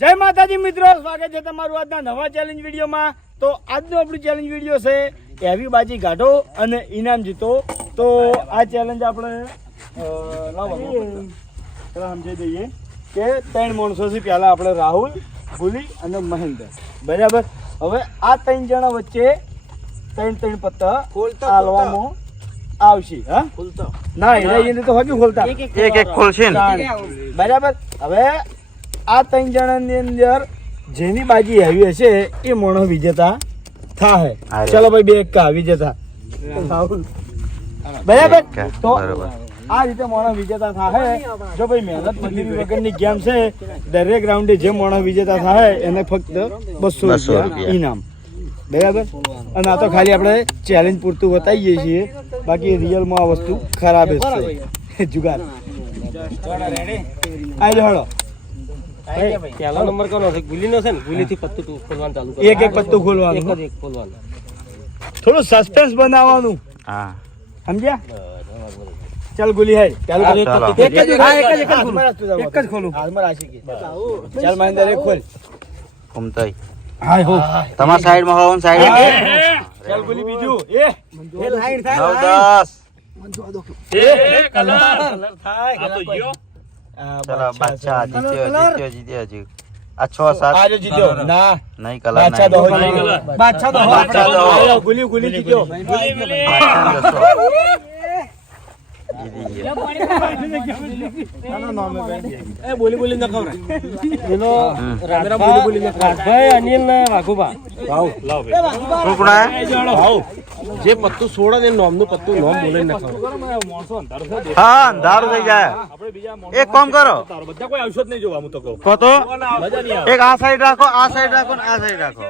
જય માતાજી મિત્રો, સ્વાગત છે તમારું આજના નવા ચેલેન્જ વિડીયોમાં। તો આજનો આપણું ચેલેન્જ વિડીયો છે એવી બાજી કાઢો અને ઇનામ જીતો। તો આ ચેલેન્જ આપણે સમજી દઈએ કે 3 માણસોથી પહેલા આપણે રાહુલ, ભૂલી અને મહેન્દ્ર, બરાબર। હવે આ 3 જણા વચ્ચે 3 પત્તા હાલવામાં આવશે। હા, ના એને તો હજુ ખોલતા એક ખોલશે ને, બરાબર। હવે આ 3 જણાની અંદર જેની બાજી આવી હશે એ મોણો વિજેતા થાય। ચલો ભાઈ, 2 એકા વિજેતા, બરાબર। તો આ રીતે મોણો વિજેતા થાય। જો ભાઈ મહેનત મજૂરી વગરની ગેમ છે, દરેક રાઉન્ડે જે મોણો વિજેતા થાય એને ફક્ત 200 રૂપિયા ઇનામ, બરાબર। અને આ તો ખાલી આપણે ચેલેન્જ પૂરતું બતાવીએ છીએ, બાકી રિયલમાં આ વસ્તુ ખરાબ જ છે, જુગાર। આવી જાઓ, પહેલો નંબર કોનો છે? ગુલીનો છે ને? ગુલીથી પત્તું ખોલવાનું ચાલુ કરો। એક પત્તું ખોલવાનું, એક ખોલવાનું, થોડું સસ્પેન્સ બનાવવાનું, હા સમજ્યા? ચાલ ગુલી હે ચાલુ ચાલો। એક જ ખોલું હાલમાં રાખી કે ચાલ મહેન્દ્ર એક ખોલ ઘૂમતાઈ હાય હો તમારા સાઈડમાં હોવાનું સાઈડ ચાલ ગુલી બીજું એ લાઈન થાય 9 10 એ કલર થાય આ તો યો ચલો બાદશાહ જીત્યો હજુ આ 6 7 આજો જીત્યો ના નહીં કલર બાદશાહ દો બાદશાહ દો ગુલી ગુલી જીત્યો બોલી બોલી ન ખવરાય એનો રાજભાઈ, અનિલ ને વાઘુબા જે પત્તું છોડે ને નોમનું પત્તું નોમ બોલે ન ખવરાય। હા અંધારું થઈ જાય। એક કામ કરો, બધા કોઈ આવશો જ નહીં જોવા, હું તો કહું તો એક આ સાઈડ રાખો, આ સાઈડ રાખો ને આ સાઈડ રાખો।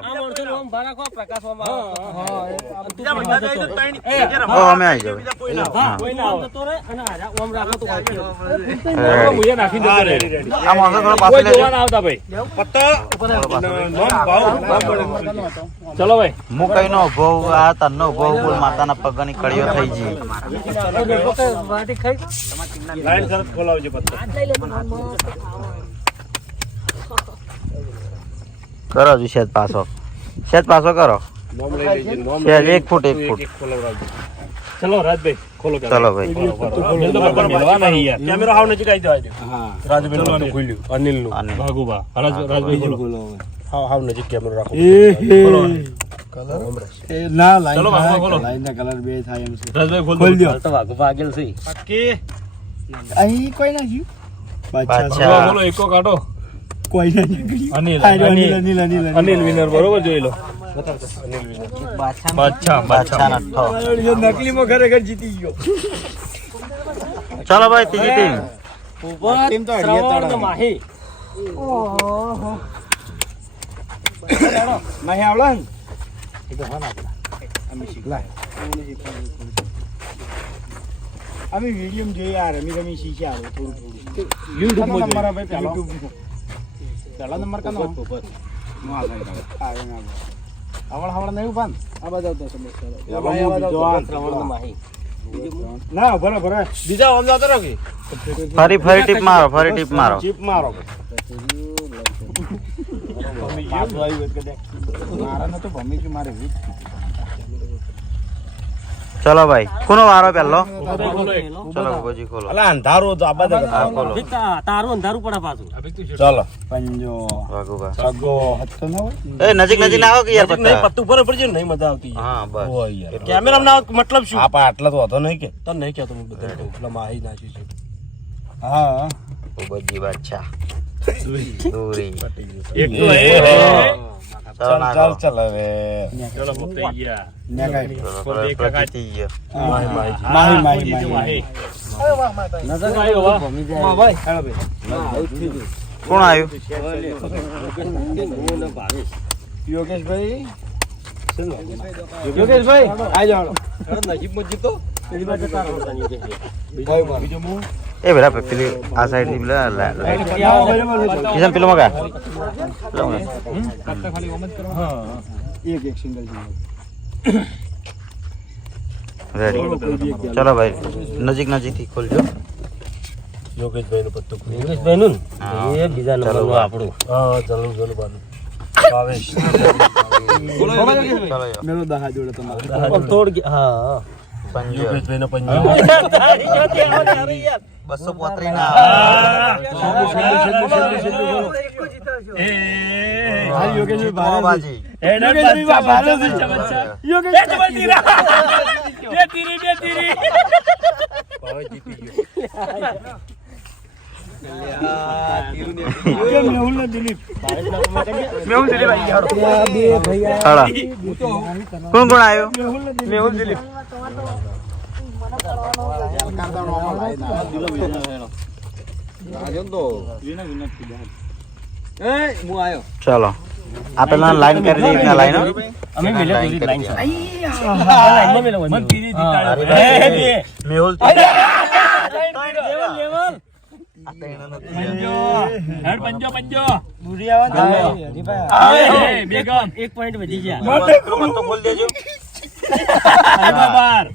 ઓ અમે આવી જાવ આ માણસો થોડા પાસે લેજો। ચલો ભાઈ, હું કઈ નો ભોવ આ તનનો ભોવ બોલ માતાના પગની કડીઓ થઈ ગઈ। લાઈન સરસ ખોલાવજો પત્તો કરો હજુ શેત પાછો કરો શેત 1 ફૂટ 1 ફૂટ। ચલો રાજભાઈ ખોલો, ચલો ભાઈ કેમેરો હાવ નજીક આવી દેવાજો। હા રાજભાઈ ખોલ્યું, અનિલ નું, ભાગુબા રાજભાઈ ખોલો, હાવ નજીક કેમેરો રાખો। ના લાઈન લાઈન ના કલર બે થાય એમ છે। રાજભાઈ ખોલ દો તો વાઘુબા આગળ છે પાકી અહીં કોઈ નાખ્યું બાદશાહ બોલો એકો કાઢો કોઈ નહીં અનિલ વિનર બરોબર જોઈ લો બાદશાહ નઠ્ઠો। નકલી માં ખરેખર જીતી ગયો। ચલો ભાઈ ત્રીજી ટીમ ટીમ તો હરિયા માહી માહી આવલા ને એ તો હોના અમે શીખલા અમે વિડિયો માં જોઈએ યાર, અમે શીખ્યા આવો થોડું YouTube માં નંબર આપે પહેલા નંબર કાનો આવળ નહીં ઉભાન આ બધા તો સમસ્યા ના ભલે બીજા ઓમ જાતો રહો કે ફરી ટીપ મારો, ફરી ટીપ મારો। ચીપ મારો મારા ન તો ભમી ગયું મારે। ચલો ભાઈ કોનો વારો પહેલો? ચલો ગોજી ખોલો। અલા અંધારો તો આ બધા હા ખોલો। તારું અંધારું પડે પાછું। ચાલો પંજો વાઘુબા સગો હત્તો ન હોય એ નજીક ના આવો કે યાર પત્તા પત્તું પર પડજે નહીં મજા આવતી। હા બસ કેમેરા ના મતલબ શું? આપા આટલા તો હતો નહીં કે તને નહીં કહેતો હું બધા એટલા માહી નાખ્યું છે। હા ગોજી બાદશાહ દૂરી એક તો ચલો ના ચાલ ચાલ હવે ચલો થઈ ગયા માહી નજર આવ્યો વાહ ભાઈ હેલો ભાઈ કોણ આવ્યું? યોગેશભાઈ આઈ જાઓ નજીબ મસ્જિદ તો એ બેરા પેલી આ સાઈડ થી પેલા કિશન પેલો મગા એક સિંગલ રેડી। ચલો ભાઈ નજીક થી ખોલજો। યોગેશભાઈ નું પત્તું યોગેશભાઈ નું હા. એ બીજા નંબર નું આપણું હા ચાલો ચાલો બાનું ભાવેશ ચલો મેલો દહા જોડે તમારે તોડ હા પંજો યોગેશભાઈ નો પંજો 235 ના હાલ યોગેશભાઈ ભારે બાજી યોગેશભાઈ ભારે યોગેશભાઈ ભાવેશ જીતી ગયો મેહુલ ને દિલીપ હાડા કોણ કોણ આવ્યો મેહુલ દિલીપ ચલો આ પેલા લાઈન કરી દઈએ ના લાઈન અમે મેલે લાઈન કરી લાઈન દઈએ. લાઈન માં મેલે મન પીરી જીતાડ્યો મેહુલ લેવલ હેડ પંજો પંજો બેગમ એક પોઈન્ટ વધી ગયા તો બોલ દેજો બાર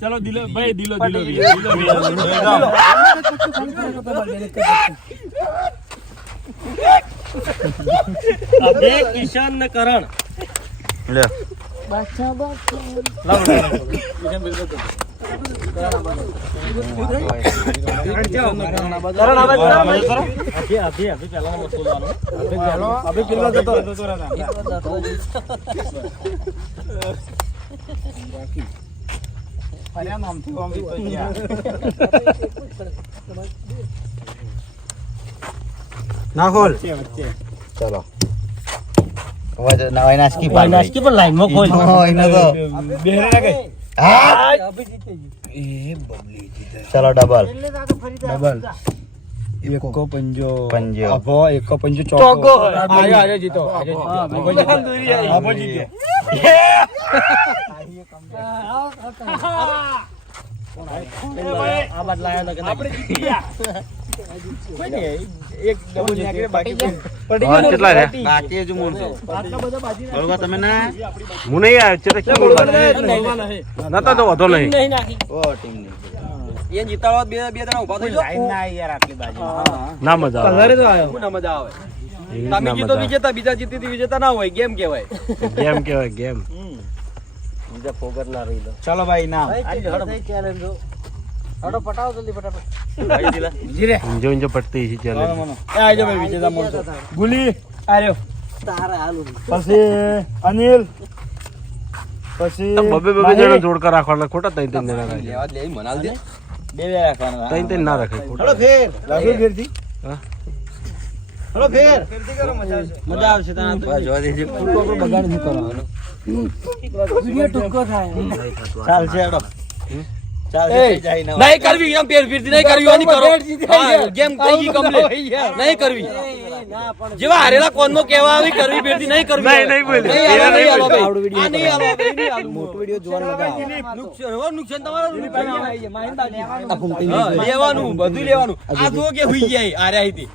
ચલો દિલો ભાઈ દિલો દિલો અબે કિશન ને કરણ લે અભી પહેલા ના ખોલ ચલો હવે નવાઈ નાસકી પાડ નાસ્કી પણ લાઈન માં ખોલ એને તો ચલો ડબલ એકો પંજો પંજો. અભો એકો પંજો ચોકો. ચોકો આયો જીતો અભો જીત્યો આ બદલાયો ને આપણે જીતી ગયા કોઈ નહીં, એક ડબલ નીકળે, બાકી કોઈ. પડી હા, ગયો કેટલા રહ્યા? પડી. બાકી હજુ મોણસો. આટલા બધા બાજી ના. બરોબર તમે ના હું નહીં આવ્યો છે કે બરોબર ને? નતા તો વધો નહીં ઓ ટીમ ની એ જીતાડવા બે જણા ઉભા થઈ લાઈન ના આવી યાર આટલી બાજી. હા. ના મજા કલરે તો આવ્યો. ના મજા આવે તમે જીતો વિજેતા બીજા જીતી વિજેતા ના હોય ગેમ કહેવાય ગેમ કહેવાય ગેમ બીજા ફોગર ના રહી દો ચાલો ભાઈ નામ જો ઇંજો પડતી છે ચાલે એ આજો ભાઈ વિજેતા મોણસો. ગુલી આર્યો પછી અનિલ પછી બબે માહી. જણા જોડકા રાખવાના ખોટા ત્રણ ત્રણ જણા રાખે બે બે રાખવાના. ત્રણ ત્રણ ના રાખે ખોટા લાગુ ફેરથી. હા? હલો ફેર ફેરથી કરો, મજા આવશે. મજા આવશે તને તો. જોવા દેજો બગાડ નહીં કરવાનો. વિડિયો ટૂંકો થાય. ચાલશે હેડો. ચાલશે જાય ના. નહીં કરવી એમ પેર ફીરથી નહીં કરવી આની કરો હા ગેમ થઈ ગઈ કમ્પ્લીટ નહીં કરવી જેવા હારેલા કોનનો કહેવા આવી કરવી ફીરથી નહીં કરવી નહીં નહીં બોલે નહીં આલો ભાઈ આ નહીં આલો ભાઈ નહીં આલો મોટો વિડિયો જોવાનો મજા આવે. નુકસાન તમારું લેવાનું બધું લેવાનું આ જો કે હુઈ જાય આરે આઈતી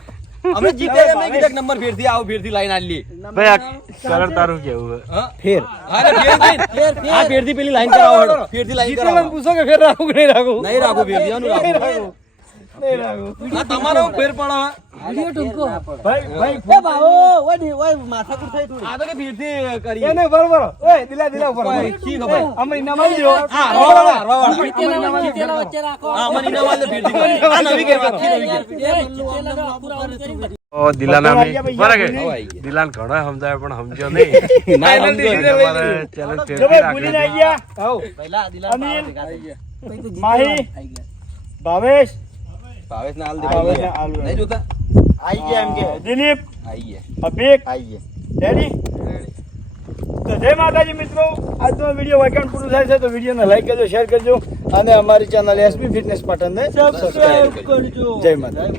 અમે જીતે એમ નહીં કીધું નંબર ફેરથી આવો ફેરથી લાઈન આલી ભાઈ કલર તારું કેવું ફેર અરે ફેરથી આ ફેરથી પેલી લાઈન કરાવો હેડો ફેરથી લાઈન કરાવો પૂછો કે ફેર રાખું કે નહીં રાખું. નહીં રાખો ફેરથી આનું રાખો નહીં રાખું. આ તમારો ફેર પણ ભાઈ ભાઈ આ તો કે ફેરથી કરી એને બરોબર. ઓય દિલા દિલા ઉપર. શી ખબર અમે ઇનામ આલી દો. હા રવાવાળા હા મને ઇનામ આલે ફેરથી કરી આ નવી ગેમ આખી નવી ગેમ ઓ દિલાન અમે બરાબર દિલાન ઘણા સમજાય પણ સમજ્યો નહીં ના ચેલેન્જ જો ભાઈ ભૂલી ના ગયા. આવો. અનિલ માહી ભાવેશ ભાવેશ ના હાલ ભાવેશ ને આલુ. નહીં જોતા આઈ ગયા એમ કે દિલીપ આઈ ગયા અભિક આઈ ગયા રેડી. તો જય માતાજી મિત્રો, આજનો વિડીયો વાક્યાન પૂરું થાય છે તો વિડીયોને લાઈક કરજો, શેર કરજો અને અમારી ચેનલ એસબી ફિટનેસ પાટણને સબસ્ક્રાઇબ કરજો. જય માતાજી.